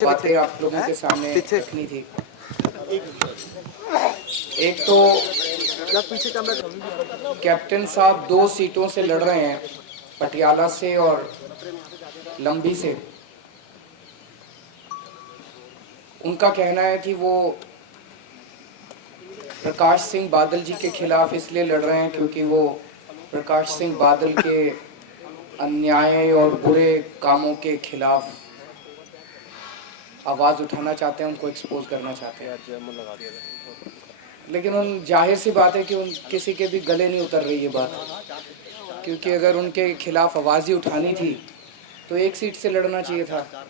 बातें आप लोगों के सामने रखनी थी। एक तो कैप्टन साहब 2 सीटों से लड़ रहे हैं, पटियाला से और लंबी से। उनका कहना है कि वो प्रकाश सिंह बादल जी के खिलाफ इसलिए लड़ रहे हैं क्योंकि वो प्रकाश सिंह बादल के अन्याय और बुरे कामों के खिलाफ आवाज़ उठाना चाहते हैं, उनको एक्सपोज करना चाहते हैं। लेकिन उन जाहिर सी बात है कि उन किसी के भी गले नहीं उतर रही ये बात, क्योंकि अगर उनके खिलाफ आवाज़ ही उठानी थी तो 1 सीट से लड़ना चाहिए था।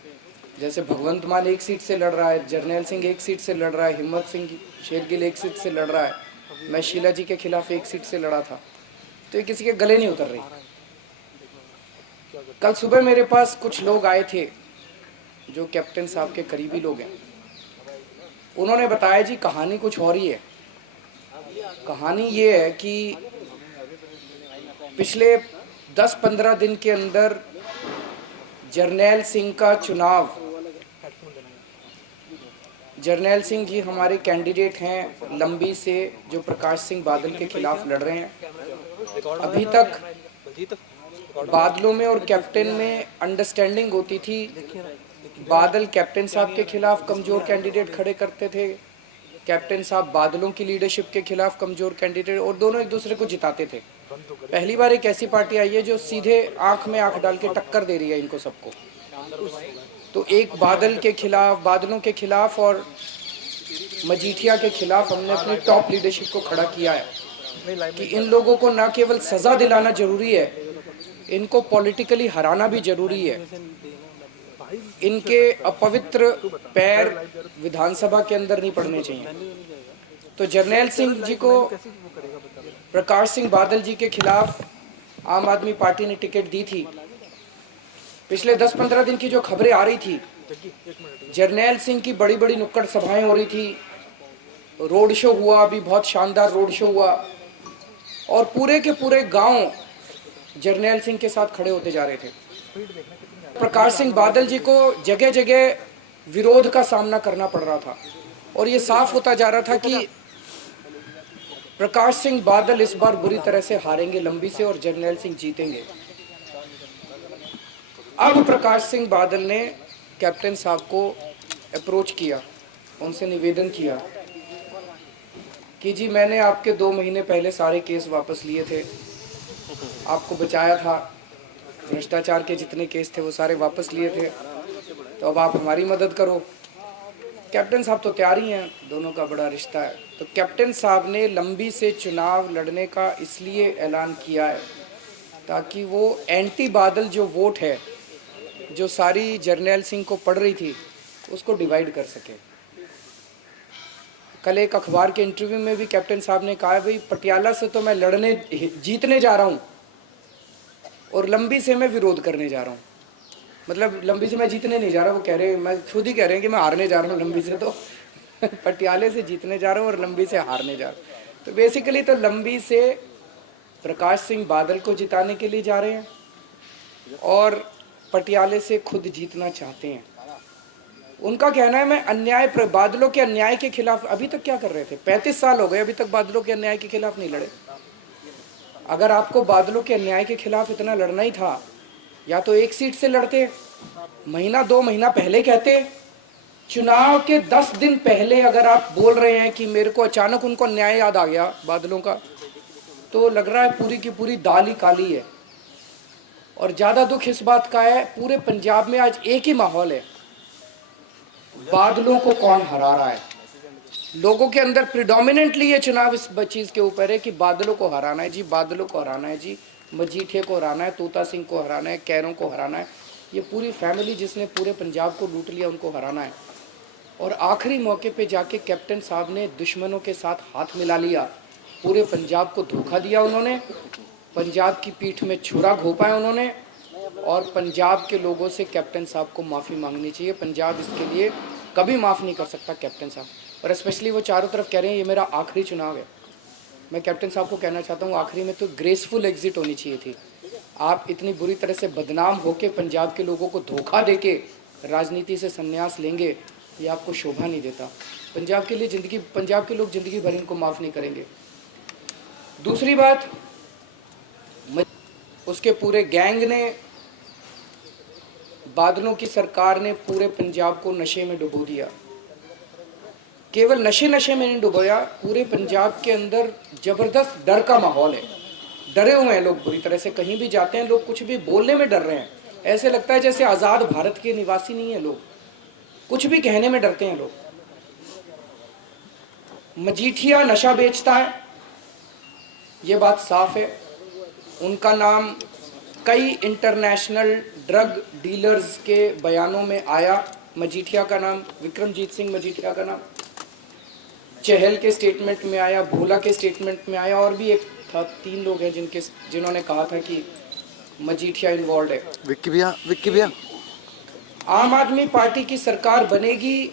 जैसे भगवंत मान 1 सीट से लड़ रहा है, जर्नैल सिंह 1 सीट से लड़ रहा है, हिम्मत सिंह शेरगिल 1 सीट से लड़ रहा है, मैं शीला जी के खिलाफ 1 सीट से लड़ा था, तो ये किसी के गले नहीं उतर रही। कल सुबह मेरे पास कुछ लोग आए थे जो कैप्टन साहब के करीबी लोग हैं। उन्होंने बताया जी कहानी कुछ और ही है। कहानी ये है कि पिछले 10-15 दिन के अंदर जर्नैल सिंह का चुनाव, जर्नैल सिंह जी हमारे कैंडिडेट हैं लंबी से, जो प्रकाश सिंह बादल के खिलाफ लड़ रहे हैं। अभी तक बादलों में और कैप्टन में अंडरस्टैंडिंग होती थी। बादल कैप्टन साहब के खिलाफ कमज़ोर कैंडिडेट खड़े करते थे, कैप्टन साहब बादलों की लीडरशिप के खिलाफ कमज़ोर कैंडिडेट, और दोनों एक दूसरे को जिताते थे। पहली बार एक ऐसी पार्टी आई है जो सीधे आंख में आंख डाल के टक्कर दे रही है इनको सबको। तो एक बादल के खिलाफ, बादलों के खिलाफ और मजीठिया के खिलाफ हमने अपनी टॉप लीडरशिप को खड़ा किया है कि इन लोगों को न केवल सज़ा दिलाना जरूरी है, इनको पॉलिटिकली हराना भी जरूरी है। इनके अपवित्र पैर विधानसभा के अंदर नहीं पड़ने चाहिए। तो जर्नैल सिंह जी को प्रकाश सिंह बादल जी के खिलाफ आम आदमी पार्टी ने टिकट दी थी। पिछले 10-15 दिन की जो खबरें आ रही थी, जर्नैल सिंह की बड़ी बड़ी नुक्कड़ सभाएं हो रही थी, रोड शो हुआ, अभी बहुत शानदार रोड शो हुआ, और पूरे के पूरे गांव जर्नैल सिंह के साथ खड़े होते जा रहे थे। प्रकाश सिंह बादल जी को जगह जगह विरोध का सामना करना पड़ रहा था, और ये साफ होता जा रहा था कि प्रकाश सिंह बादल इस बार बुरी तरह से हारेंगे लंबी से, और जर्नैल सिंह जीतेंगे। अब प्रकाश सिंह बादल ने कैप्टन साहब को अप्रोच किया, उनसे निवेदन किया कि जी मैंने आपके 2 महीने पहले सारे केस वापस लिए थे, आपको बचाया था, भ्रष्टाचार के जितने केस थे वो सारे वापस लिए थे, तो अब आप हमारी मदद करो। कैप्टन साहब तो तैयार ही हैं, दोनों का बड़ा रिश्ता है। तो कैप्टन साहब ने लंबी से चुनाव लड़ने का इसलिए ऐलान किया है ताकि वो एंटी बादल जो वोट है, जो सारी जर्नैल सिंह को पड़ रही थी, उसको डिवाइड कर सके। कल एक अखबार के इंटरव्यू में भी कैप्टन साहब ने कहा, भाई पटियाला से तो मैं जीतने जा रहा हूँ और लंबी से मैं विरोध करने जा रहा हूँ। मतलब लंबी से मैं जीतने नहीं जा रहा, वो कह रहे हैं, मैं खुद ही कह रहे हैं कि मैं हारने जा रहा हूँ लंबी से, तो पटियाले से जीतने जा रहा हूँ और लंबी से हारने जा रहा हूँ। तो बेसिकली तो लंबी से प्रकाश सिंह बादल को जिताने के लिए जा रहे हैं और पटियाले से खुद जीतना चाहते हैं। उनका कहना है मैं अन्याय, बादलों के अन्याय के खिलाफ, अभी तक क्या कर रहे थे, 35 साल हो गए, अभी तक बादलों के अन्याय के खिलाफ नहीं लड़े। अगर आपको बादलों के अन्याय के खिलाफ इतना लड़ना ही था, या तो 1 सीट से लड़ते, महीना 2 महीना पहले कहते। चुनाव के 10 दिन पहले अगर आप बोल रहे हैं कि मेरे को अचानक उनको अन्याय याद आ गया बादलों का, तो लग रहा है पूरी की पूरी दाल ही काली है। और ज़्यादा दुख इस बात का है, पूरे पंजाब में आज एक ही माहौल है, बादलों को कौन हरा रहा है। लोगों के अंदर प्रिडोमिनेंटली ये चुनाव इस चीज़ के ऊपर है कि बादलों को हराना है जी, बादलों को हराना है जी, मजीठिया को हराना है, तोता सिंह को हराना है, कैरों को हराना है। ये पूरी फैमिली जिसने पूरे पंजाब को लूट लिया, उनको हराना है। और आखिरी मौके पे जाके कैप्टन साहब ने दुश्मनों के साथ हाथ मिला लिया, पूरे पंजाब को धोखा दिया उन्होंने, पंजाब की पीठ में छुरा घोंपा है उन्होंने, और पंजाब के लोगों से कैप्टन साहब को माफ़ी मांगनी चाहिए। पंजाब इसके लिए कभी माफ़ नहीं कर सकता कैप्टन साहब। और स्पेशली वो चारों तरफ कह रहे हैं ये मेरा आखिरी चुनाव है। मैं कैप्टन साहब को कहना चाहता हूँ, आखिरी में तो ग्रेसफुल एग्जिट होनी चाहिए थी। आप इतनी बुरी तरह से बदनाम होके पंजाब के लोगों को धोखा देके राजनीति से संन्यास लेंगे, ये आपको शोभा नहीं देता। पंजाब के लिए ज़िंदगी, पंजाब के लोग ज़िंदगी भर इनको माफ़ नहीं करेंगे। दूसरी बात, उसके पूरे गैंग ने, बादलों की सरकार ने पूरे पंजाब को नशे में डुबो दिया। केवल नशे में नहीं डुबोया, पूरे पंजाब के अंदर ज़बरदस्त डर का माहौल है। डरे हुए हैं लोग बुरी तरह से, कहीं भी जाते हैं लोग कुछ भी बोलने में डर रहे हैं। ऐसे लगता है जैसे आज़ाद भारत के निवासी नहीं है लोग, कुछ भी कहने में डरते हैं लोग। मजीठिया नशा बेचता है, ये बात साफ है। उनका नाम कई इंटरनेशनल ड्रग डीलर्स के बयानों में आया। मजीठिया का नाम, विक्रमजीत सिंह मजीठिया का नाम चहल के स्टेटमेंट में आया, भोला के स्टेटमेंट में आया, और भी एक था, 3 लोग हैं जिन्होंने कहा था कि मजीठिया इन्वॉल्व है। विक्की भैया आम आदमी पार्टी की सरकार बनेगी,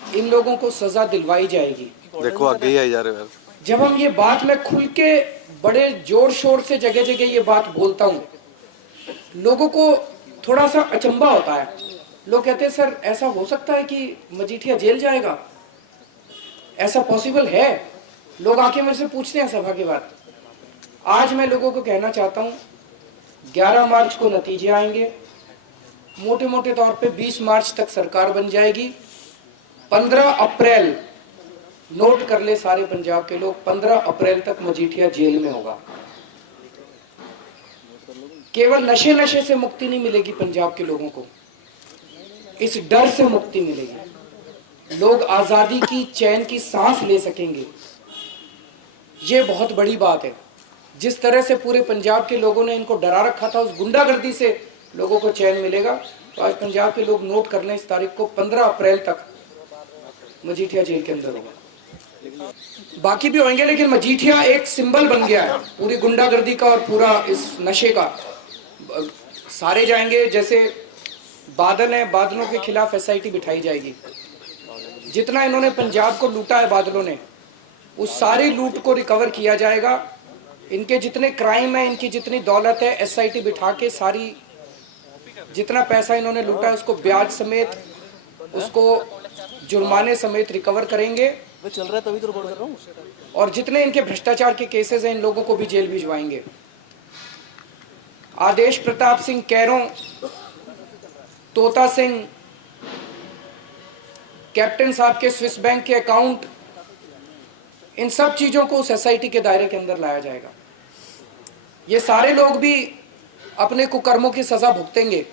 इन लोगों को सजा दिलवाई जाएगी। देखो आगे ही आई जा रहे हो। जब हम ये बात, मैं खुल के बड़े जोर शोर से जगह जगह ये बात बोलता हूँ, लोगों को थोड़ा सा अचंभा होता है। लोग कहते हैं सर ऐसा हो सकता है कि मजीठिया जेल जाएगा, ऐसा पॉसिबल है? लोग आके मेरे से पूछते हैं सभा के बाद। आज मैं लोगों को कहना चाहता हूँ, 11 मार्च को नतीजे आएंगे, मोटे मोटे तौर पे 20 मार्च तक सरकार बन जाएगी। 15 अप्रैल, नोट कर ले सारे पंजाब के लोग, 15 अप्रैल तक मजीठिया जेल में होगा। केवल नशे से मुक्ति नहीं मिलेगी पंजाब के लोगों को, इस डर से मुक्ति मिलेगी। लोग आजादी की, चैन की सांस ले सकेंगे। ये बहुत बड़ी बात है। जिस तरह से पूरे पंजाब के लोगों ने इनको डरा रखा था, उस गुंडागर्दी से लोगों को चैन मिलेगा। तो आज पंजाब के लोग नोट कर लें, इस तारीख को 15 अप्रैल तक मजीठिया जेल के अंदर होगा। बाकी भी होंगे, लेकिन मजीठिया एक सिंबल बन गया है पूरी गुंडागर्दी का और पूरा इस नशे का। सारे जाएंगे, जैसे बादल हैं, बादलों के खिलाफ SIT बिठाई जाएगी। जितना इन्होंने पंजाब को लूटा है बादलों ने, उस सारी लूट को रिकवर किया जाएगा। इनके जितने क्राइम है, इनकी जितनी दौलत है, SIT बिठा के सारी, जितना पैसा इन्होंने लूटा है उसको ब्याज समेत, उसको जुर्माने समेत रिकवर करेंगे। चल रहा है तभी तो रिकॉर्ड कर रहा हूँ। और जितने इनके भ्रष्टाचार के केसेस हैं, इन लोगों को भी जेल भिजवाएंगे। आदेश प्रताप सिंह कैरों, तोता सिंह, कैप्टन साहब के स्विस बैंक के अकाउंट, इन सब चीजों को उस SIT के दायरे के अंदर लाया जाएगा। ये सारे लोग भी अपने कुकर्मों की सजा भुगतेंगे।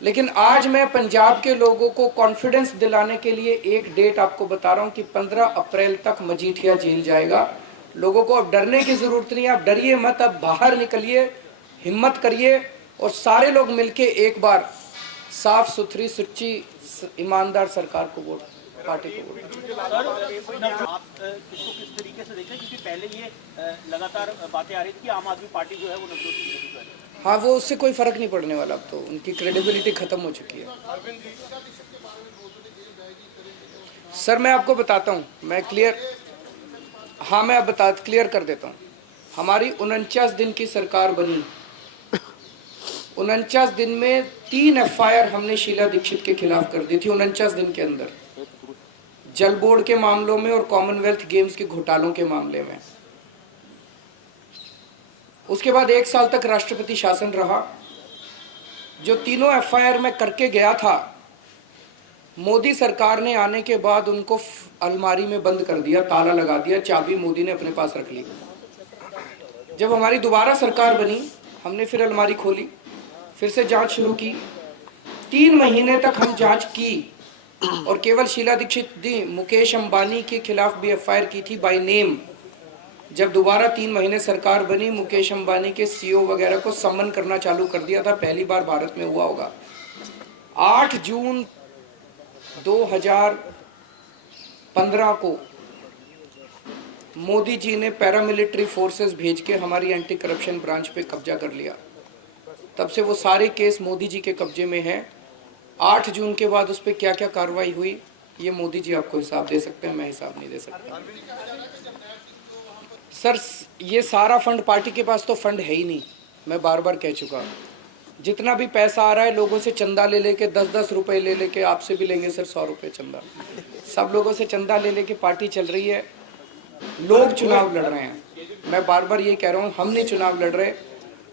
लेकिन आज मैं पंजाब के लोगों को कॉन्फिडेंस दिलाने के लिए एक डेट आपको बता रहा हूं कि 15 अप्रैल तक मजीठिया जेल जाएगा। लोगों को अब डरने की जरूरत नहीं है, अब डरिए मत, अब बाहर निकलिए, हिम्मत करिए और सारे लोग मिलके एक बार साफ सुथरी, सच्ची, ईमानदार सरकार को वोट, पार्टी को वोट। आप इसको किस तरीके से देखें, क्योंकि पहले ये लगातार बातें आ रही थी कि आम आदमी पार्टी जो है वो नब्बे की। हाँ, वो उससे कोई फर्क नहीं पड़ने वाला। अब तो उनकी क्रेडिबिलिटी खत्म हो चुकी है। सर मैं आपको बताता हूँ, मैं क्लियर, हाँ मैं अब क्लियर कर देता हूँ। हमारी 49 दिन की सरकार बनी, 49 दिन में 3 FIR हमने शीला दीक्षित के खिलाफ कर दी थी 49 दिन के अंदर, जल बोर्ड के मामलों में और कॉमनवेल्थ गेम्स के घोटालों के मामले में। उसके बाद 1 साल तक राष्ट्रपति शासन रहा। जो तीनों FIR में करके गया था, मोदी सरकार ने आने के बाद उनको अलमारी में बंद कर दिया, ताला लगा दिया, चाबी मोदी ने अपने पास रख ली। जब हमारी दोबारा सरकार बनी, हमने फिर अलमारी खोली, फिर से जांच शुरू की। 3 महीने तक हम जांच की और केवल शीला दीक्षित दी, मुकेश अंबानी के खिलाफ भी FIR की थी बाय नेम। जब दोबारा 3 महीने सरकार बनी, मुकेश अंबानी के CEO वगैरह को सम्मन करना चालू कर दिया था। पहली बार भारत में हुआ होगा। 8 जून 2015 को मोदी जी ने पैरामिलिट्री फोर्सेस भेज के हमारी एंटी करप्शन ब्रांच पे कब्जा कर लिया। तब से वो सारे केस मोदी जी के कब्जे में हैं। 8 जून के बाद उस पर क्या क्या कार्रवाई हुई, ये मोदी जी आपको हिसाब दे सकते हैं, मैं हिसाब नहीं दे सकता। सर ये सारा फंड, पार्टी के पास तो फंड है ही नहीं, मैं बार बार कह चुका। जितना भी पैसा आ रहा है लोगों से चंदा ले लेके 10-10 रुपए ले लेके, आपसे भी लेंगे सर 100 रुपए चंदा, सब लोगों से चंदा ले लेके पार्टी चल रही है। लोग चुनाव लड़ रहे हैं, मैं बार बार ये कह रहा हूँ, हम नहीं चुनाव लड़ रहे,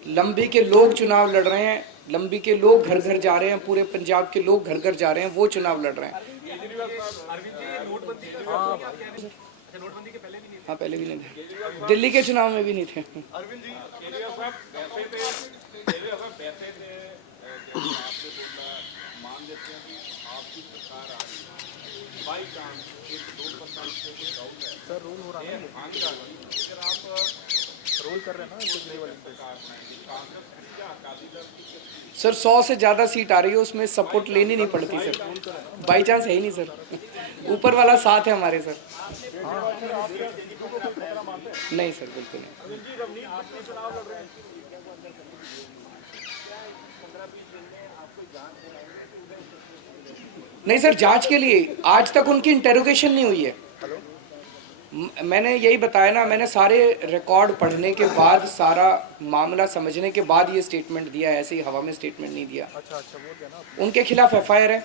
लंबी के लोग चुनाव लड़ रहे हैं। लंबी के लोग घर घर जा रहे हैं, पूरे पंजाब के लोग घर घर जा रहे हैं, वो चुनाव लड़ रहे हैं। हाँ पहले भी नहीं थे, दिल्ली के चुनाव में भी नहीं थे। अरविंद जी, केजरीवाल साहब पैसे थे, आपसे बोलना मान लेते हैं कि आपकी सरकार आ रही है, बाई चांस 1-2% से कुछ डाउन है सर, रोल हो रहा है, अगर आप रोल कर रहे हैं ना केजरीवाल सरकार में, कांग्रेस या अकाली दल की सर 100 से ज़्यादा सीट आ रही है, उसमें सपोर्ट लेनी नहीं पड़ती सर, बाई चांस है ही नहीं सर, ऊपर वाला साथ है हमारे सर। नहीं सर बिल्कुल नहीं। नहीं सर, जांच के लिए आज तक उनकी इंटेरोगेशन नहीं हुई है। मैंने यही बताया ना, मैंने सारे रिकॉर्ड पढ़ने के बाद, सारा मामला समझने के बाद ये स्टेटमेंट दिया, ऐसे ही हवा में स्टेटमेंट नहीं दिया। उनके खिलाफ एफआईआर है,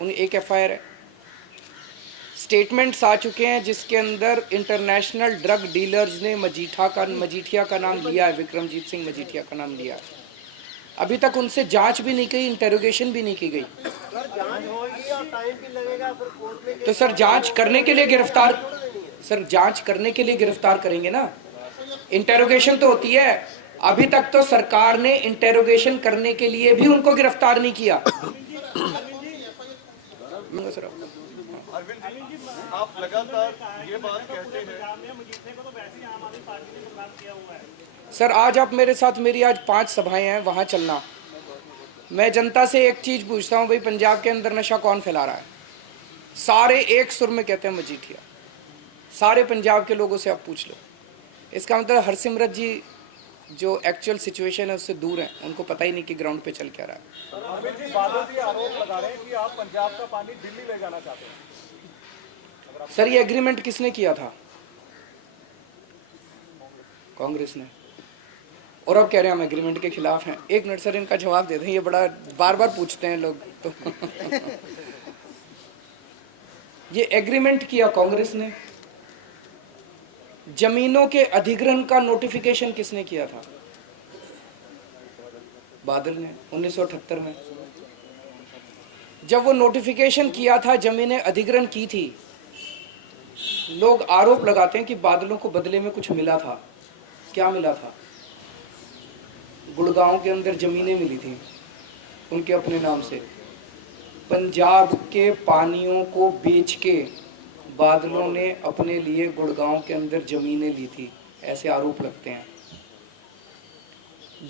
एक एफआईआर है, स्टेटमेंट्स आ चुके हैं जिसके अंदर इंटरनेशनल ड्रग डीलर्स ने मजीठिया का नाम लिया है, विक्रमजीत सिंह मजीठिया का नाम लिया है। अभी तक उनसे जांच भी नहीं की, इंटेरोगेशन भी नहीं की गई। तो सर जांच करने के लिए गिरफ्तार, सर जांच करने के लिए गिरफ्तार करेंगे ना, इंटेरोगेशन तो होती है। अभी तक तो सरकार ने इंटेरोगेशन करने के लिए भी उनको गिरफ्तार नहीं किया। आप लगातार ये बात कहते हैं। सर आज आप मेरे साथ, मेरी आज 5 सभाएं हैं, वहां चलना। मैं जनता से एक चीज पूछता हूं, भाई पंजाब के अंदर नशा कौन फैला रहा है? सारे एक सुर में कहते हैं मजीठिया। सारे पंजाब के लोगों से आप पूछ लो। इसका मतलब हरसिमरत जी जो एक्चुअल सिचुएशन है उससे दूर हैं, उनको पता ही नहीं कि ग्राउंड पे चल क्या रहा है। अरविंद जी, बादल जी आरोप लगा रहे हैं कि आप पंजाब का पानी दिल्ली ले जाना चाहते हैं। सर ये एग्रीमेंट किसने किया था? कांग्रेस ने। और अब कह रहे हैं हम एग्रीमेंट के खिलाफ हैं। एक मिनट सर, इनका जवाब दे दें, ये बड़ा बार बार पूछते हैं लोग तो। ये एग्रीमेंट किया कांग्रेस ने। जमीनों के अधिग्रहण का नोटिफिकेशन किसने किया था? बादल ने 1978 में। जब वो नोटिफिकेशन किया था, जमीनें अधिग्रहण की थी, लोग आरोप लगाते हैं कि बादलों को बदले में कुछ मिला था। क्या मिला था? गुड़गांव के अंदर जमीनें मिली थी उनके अपने नाम से। पंजाब के पानियों को बेच के बादलों ने अपने लिए गुड़गांव के अंदर जमीनें ली थी, ऐसे आरोप लगते हैं।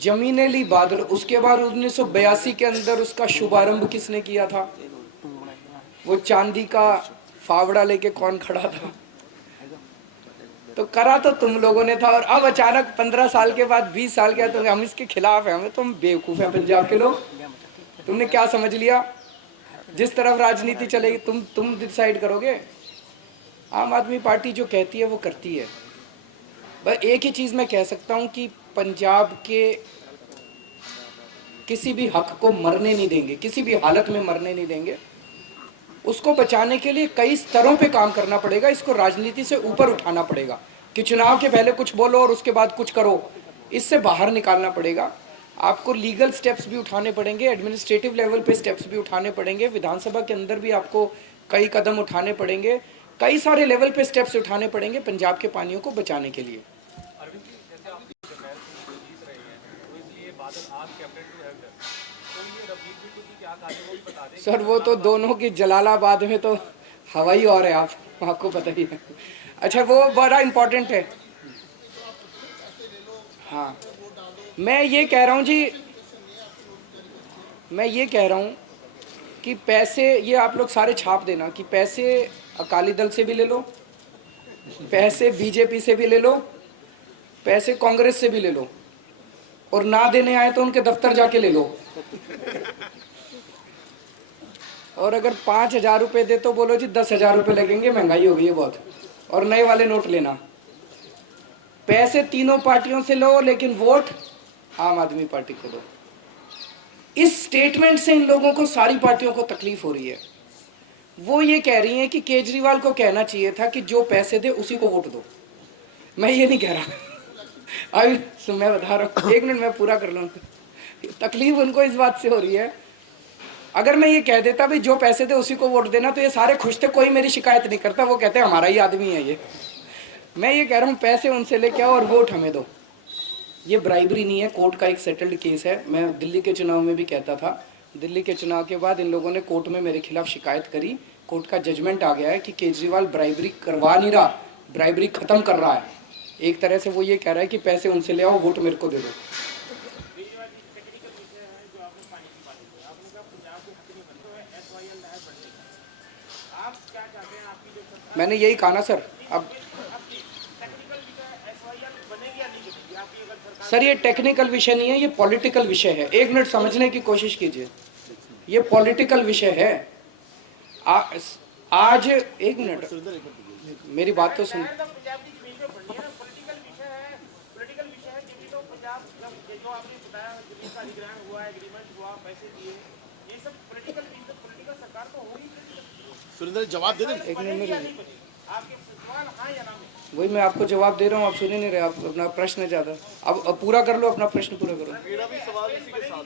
जमीनें ली बादल। उसके बाद 1982 के अंदर उसका शुभारंभ किसने किया था? वो चांदी का फावड़ा लेके कौन खड़ा था? तो करा तो तुम लोगों ने था। और अब अचानक 15 साल के बाद, 20 साल के बाद तो हम इसके खिलाफ हैं, हमें तुम बेवकूफ हैं पंजाब के लोग। तुमने क्या समझ लिया? जिस तरफ राजनीति चलेगी तुम डिसाइड करोगे। आम आदमी पार्टी जो कहती है वो करती है। बस एक ही चीज़ मैं कह सकता हूँ कि पंजाब के किसी भी हक को मरने नहीं देंगे, किसी भी हालत में मरने नहीं देंगे। उसको बचाने के लिए कई स्तरों पे काम करना पड़ेगा। इसको राजनीति से ऊपर उठाना पड़ेगा कि चुनाव के पहले कुछ बोलो और उसके बाद कुछ करो। इससे बाहर निकालना पड़ेगा। आपको लीगल स्टेप्स भी उठाने पड़ेंगे, एडमिनिस्ट्रेटिव लेवल पे स्टेप्स भी उठाने पड़ेंगे, विधानसभा के अंदर भी आपको कई कदम उठाने पड़ेंगे, कई सारे लेवल पे स्टेप्स उठाने पड़ेंगे पंजाब के पानियों को बचाने के लिए। सर वो तो दोनों की जलालाबाद में तो हवा ही और है, आपको पता ही है। अच्छा वो बड़ा इम्पोर्टेंट है। हाँ मैं ये कह रहा हूँ जी, मैं ये कह रहा हूँ कि पैसे ये आप लोग सारे छाप देना कि पैसे अकाली दल से भी ले लो, पैसे बीजेपी से भी ले लो, पैसे कांग्रेस से भी ले लो, और ना देने आए तो उनके दफ्तर जाके ले लो। और अगर 5,000 रुपये दे तो बोलो जी 10,000 रुपये लगेंगे, महंगाई हो गई है बहुत, और नए वाले नोट लेना। पैसे तीनों पार्टियों से लो, लेकिन वोट आम आदमी पार्टी को दो। इस स्टेटमेंट से इन लोगों को, सारी पार्टियों को तकलीफ हो रही है। वो ये कह रही हैं कि केजरीवाल को कहना चाहिए था कि जो पैसे दे उसी को वोट दो। मैं ये नहीं कह रहा। अभी मैं बता रहा हूँ, 1 मिनट मैं पूरा कर लूँ। तकलीफ उनको इस बात से हो रही है, अगर मैं ये कह देता भाई जो पैसे दे उसी को वोट देना, तो ये सारे खुश थे, कोई मेरी शिकायत नहीं करता। वो कहते हैं हमारा ही आदमी है ये। मैं ये कह रहा हूँ पैसे उनसे लेके आओ और वोट हमें दो। ये ब्राइबरी नहीं है, कोर्ट का एक सेटल्ड केस है। मैं दिल्ली के चुनाव में भी कहता था, दिल्ली के चुनाव के बाद इन लोगों ने कोर्ट में मेरे खिलाफ शिकायत करी। कोर्ट का जजमेंट आ गया है कि केजरीवाल ब्राइबरी करवा नहीं रहा, ब्राइबरी खत्म कर रहा है। एक तरह से वो ये कह रहा है कि पैसे उनसे ले आओ, वोट मेरे को दे दो। मैंने यही कहा ना सर। अब सर ये टेक्निकल विषय नहीं है, ये पॉलिटिकल विषय है। 1 मिनट समझने की कोशिश कीजिए, ये पॉलिटिकल विषय है। आज 1 मिनट मेरी बात तो सुन। सुरेंद्र जवाब दे दें। 1 मिनट मेरी, वही मैं आपको जवाब दे रहा हूँ, आप सुन ही नहीं रहे। आप अपना प्रश्न ज़्यादा, अब पूरा कर लो, अपना प्रश्न पूरा करो। मेरा भी सवाल इसी के साथ।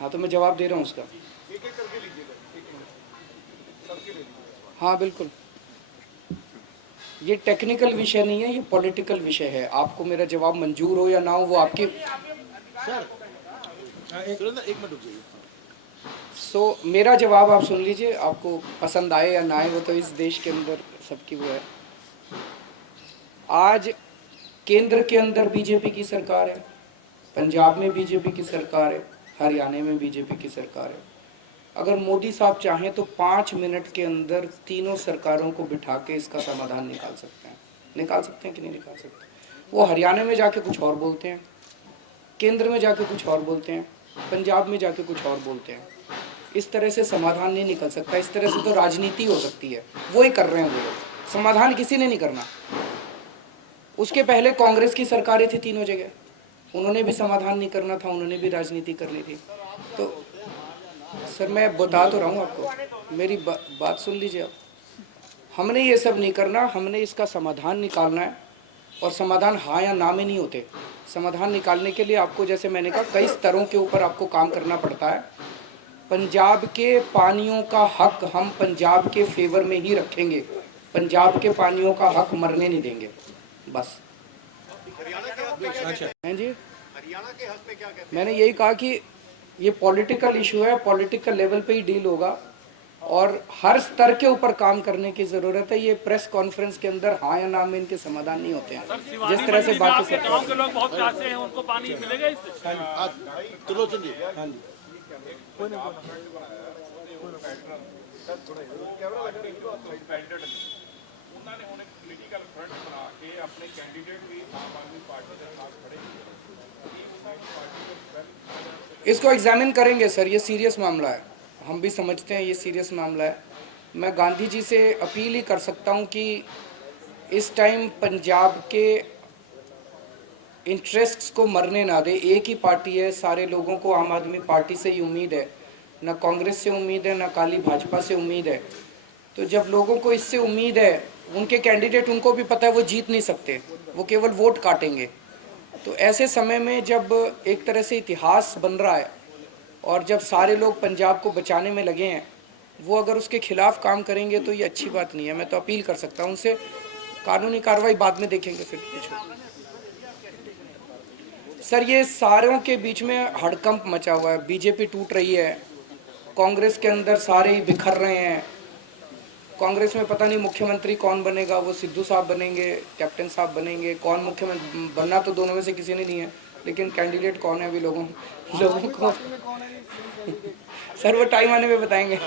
हाँ तो मैं जवाब दे रहा हूँ उसका। एक एक करके लीजिएगा, 1 मिनट सबके ले लीजिए। हाँ बिल्कुल, ये टेक्निकल विषय नहीं है, ये पॉलिटिकल विषय है। आपको मेरा जवाब मंजूर हो या ना हो वो आपकी। सर सुरेंद्र 1 मिनट रुक जाइए। मेरा जवाब आप सुन लीजिए, आपको पसंद आए या ना आए वो तो इस देश के अंदर सबकी वो है। आज केंद्र के अंदर बीजेपी की सरकार है, पंजाब में बीजेपी की सरकार है, हरियाणा में बीजेपी की सरकार है। अगर मोदी साहब चाहें तो 5 मिनट के अंदर तीनों सरकारों को बिठा के इसका समाधान निकाल सकते हैं। निकाल सकते हैं कि नहीं निकाल सकते? वो हरियाणा में जाके कुछ और बोलते हैं, केंद्र में जाके कुछ और बोलते हैं, पंजाब में जाके कुछ और बोलते हैं। इस तरह से समाधान नहीं निकल सकता। इस तरह से तो राजनीति हो सकती है, वो ही कर रहे हैं वो लोग। समाधान किसी ने नहीं करना। उसके पहले कांग्रेस की सरकारें थी तीनों जगह, उन्होंने भी समाधान नहीं करना था, उन्होंने भी राजनीति करनी थी। तो सर मैं बता तो रहा हूँ आपको, मेरी बात सुन लीजिए आप। हमने ये सब नहीं करना, हमने इसका समाधान निकालना है। और समाधान हाँ या ना में नहीं होते। समाधान निकालने के लिए आपको, जैसे मैंने कहा, कई स्तरों के ऊपर आपको काम करना पड़ता है। पंजाब के पानियों का हक हम पंजाब के फेवर में ही रखेंगे, पंजाब के पानियों का हक मरने नहीं देंगे, बस। हैं जी, हरियाणा के हक में क्या कहते हैं? मैंने यही कहा कि ये पॉलिटिकल इशू है, पॉलिटिकल लेवल पे ही डील होगा और हर स्तर के ऊपर काम करने की ज़रूरत है। ये प्रेस कॉन्फ्रेंस के अंदर हाँ या ना में इनके समाधान नहीं होते हैं। जिस तरह से बाकी गाँव के लोग बहुत प्यासे हैं, उनको पानी मिलेगा इससे? त्रिलोचन जी ਉਹਨਾਂ ਨੇ ਹੁਣ ਇੱਕ ਪੋਲੀਟੀਕਲ ਫਰੰਟ ਬਣਾ ਕੇ ਆਪਣੇ ਕੈਂਡੀਡੇਟ ਵੀ ਆਮ ਆਦਮੀ ਪਾਰਟੀ ਦੇ ਨਾਲ ਖੜੇ ਕੀਤੇ। इसको एग्जामिन करेंगे सर, ये सीरियस मामला है, हम भी समझते हैं ये सीरियस मामला है। मैं गांधी जी से अपील ही कर सकता हूँ कि इस टाइम पंजाब के इंटरेस्ट्स को मरने ना दे। एक ही पार्टी है, सारे लोगों को आम आदमी पार्टी से ही उम्मीद है, ना कांग्रेस से उम्मीद है, ना काली भाजपा से उम्मीद है। तो जब लोगों को इससे उम्मीद है, उनके कैंडिडेट, उनको भी पता है वो जीत नहीं सकते, वो केवल वोट काटेंगे। तो ऐसे समय में जब एक तरह से इतिहास बन रहा है और जब सारे लोग पंजाब को बचाने में लगे हैं, वो अगर उसके खिलाफ काम करेंगे तो ये अच्छी बात नहीं है। मैं तो अपील कर सकता हूँ उनसे, कानूनी कार्रवाई बाद में देखेंगे फिर कुछ। सर ये सारों के बीच में हड़कंप मचा हुआ है, बीजेपी टूट रही है, कांग्रेस के अंदर सारे ही बिखर रहे हैं। कांग्रेस में पता नहीं मुख्यमंत्री कौन बनेगा, वो सिद्धू साहब बनेंगे, कैप्टन साहब बनेंगे, कौन मुख्यमंत्री बनना तो दोनों में से किसी ने नहीं है, लेकिन कैंडिडेट कौन है अभी लोगों को सर वो टाइम आने पे बताएंगे।